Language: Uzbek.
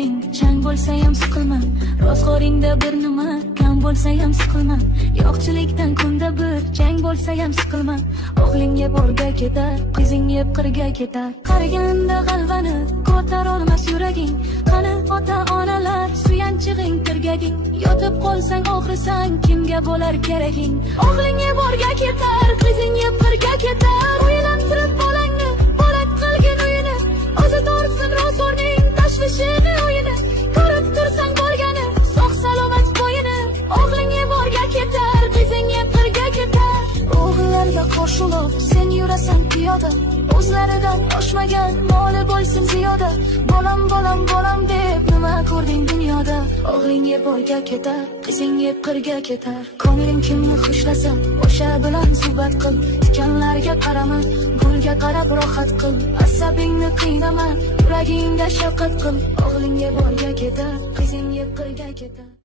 bering, chang bo'lsa ham siqilma. Ro'zg'oringda bir nima kam bo'lsa ham siqilma. Yo'qchilikdan kunda bir chang bo'lsa ham siqilma. O'g'ling yeb o'rga ketar, qizing yeb qirga ketar. Qariganda g'alvani ko'tar olmas yuraging. Qani ota-onalar suyanchig'ing tirgaging. Yotib qolsang og'risang kimga bo'lar keraging. O'g'ling yeb o'rga ketar, qizing yeb qirga ketar. O'ylantirib bolangni bolat qilgin uyini. O'zi tortsin ro'zg'orning tashvishini o'yini. Ko'rib tursang bo'lgani sog' salomat qo'yini. O'g'ling yeb o'rga ketar, qizing yeb qirga ketar. O'g'illarga qo'shilib sen yurasan piyoda. O'zlaridan oshmagan moli bo'lsin ziyoda. Bolam bolam bolam deb nima ko'rding dunyoda. O'g'ling yeb o'rga ketar, qizing yeb qirga ketar. Ko'ngling kimni xushlasa o'sha bilan suhbat qil. Tikanlarga qarama, gulga qarab rohat qil. Asabingni qiynama, yuragingda shafqat qil. O'g'ling yeb o'rga ketar, qizing yeb qirga ketar.